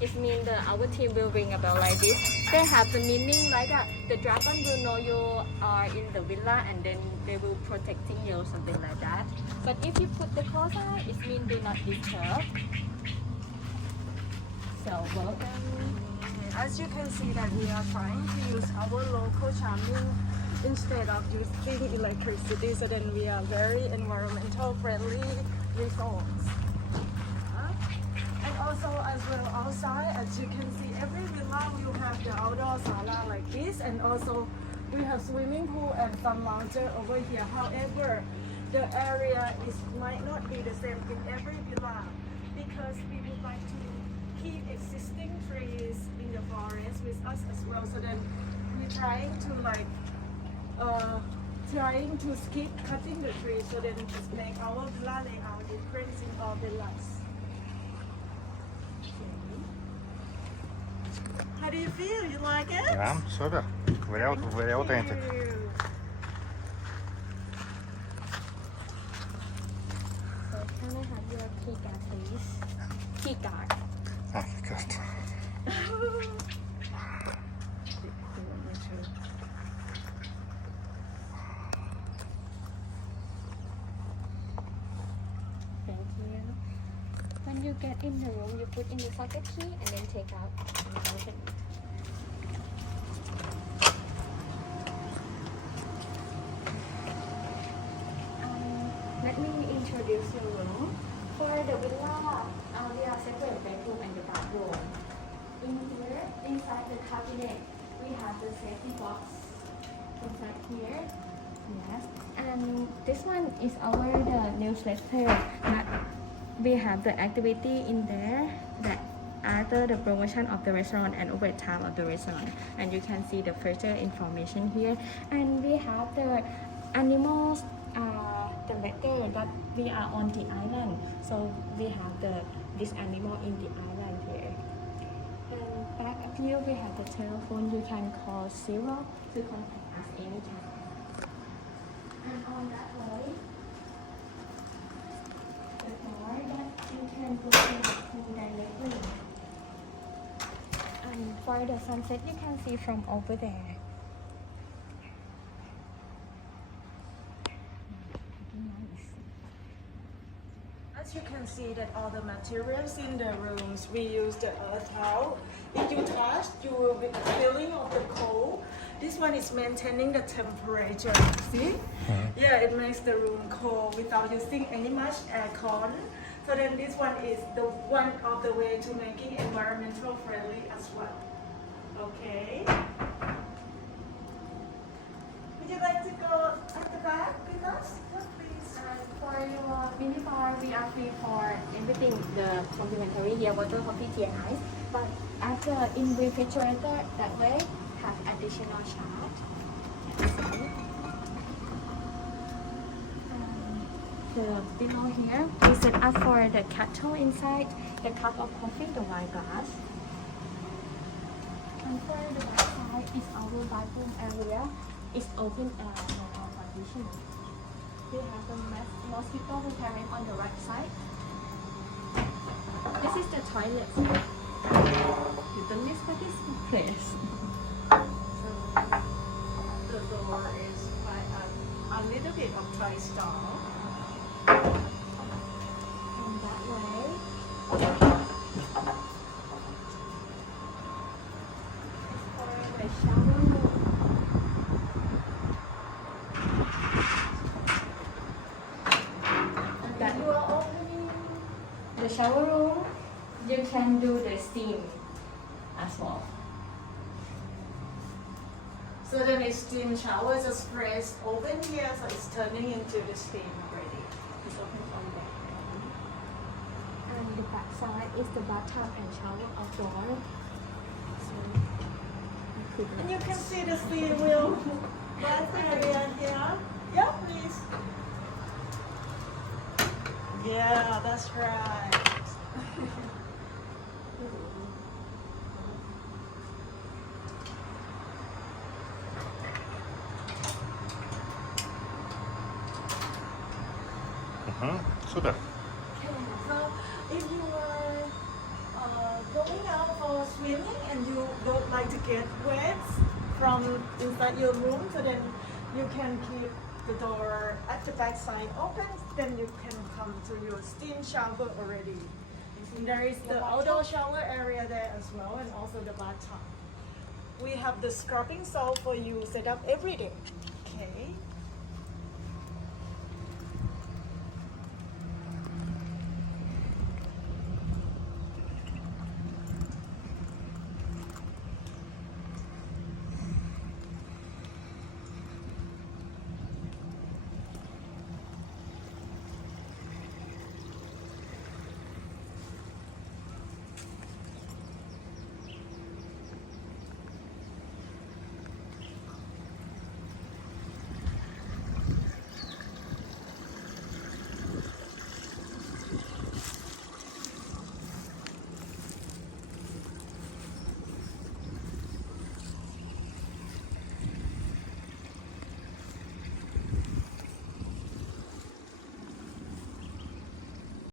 it means our team will ring a bell like this. They have the meaning like the dragon will know you are in the villa and then they will protecting you, something like that. But if you put the cross eye, it means do not disturb. So welcome. As you can see that we are trying to use our local charming instead of using electricity, so then we are very environmental friendly resorts. And also as well outside, as you can see, every villa will have the outdoor sala like this, and also we have swimming pool and some lounger over here. However, the area might not be the same in every villa because we would like to keep existing trees in the forest with us as well. So then we're trying to skip cutting the trees, so then just make our villa layout different in all villas. How do you feel? You like it? Ja, super. Very authentic. So can I have your key card, please? Key card. Good. Thank you. When you get in the room, you put in the socket key and then take out and open it. Let me introduce your room. For the villa, we have separate bedroom and the bathroom. In here, inside the cabinet, we have the safety box inside here. Yes, and this one is the newsletter. We have the activity in there that after the promotion of the restaurant and overtime of the restaurant, and you can see the further information here. And we have the animals, the letter that we are on the island, so we have this animal in the island here. And back up here we have the telephone. You can call 0 to contact us anytime. And on that way, the door that you can go to the pool directly. And for the sunset, you can see from over there. As you can see that all the materials in the rooms, we use the earth towel. If you touch, you will be feeling of the cold. This one is maintaining the temperature. See? Yeah, it makes the room cold without using any much aircon. So then this one is the one of the way to making environmental friendly as well. Okay. Would you like to go at the back with us? Yes, please. For your mini bar, we are free for everything. The complimentary here, water, coffee, tea, and ice. But after in refrigerator, that way have additional charge. The below here, we set up for the kettle inside, the cup of coffee, the wine glass. And for the back side is our bathroom area. It's open air, no partition. We have the mosquito repellent on the right side. This is the toilet. You don't miss for this place. The door is by a little bit of tri-style. And that way, for the shower room. That you are opening the shower room, you can do the steam as well. So then it's steam shower, just press open here, so it's turning into the steam already. It's open from there. And the back side is the bathtub and shower outdoor. So And you can see the steam wheel bath area here. Yeah, please. Yeah, that's right. Super. So if you were going out like to get wet from inside your room, so then you can keep the door at the back side open, then you can come to your steam shower already. There is the outdoor shower area there as well, and also the bathtub. We have the scrubbing salt for you set up every day. Okay.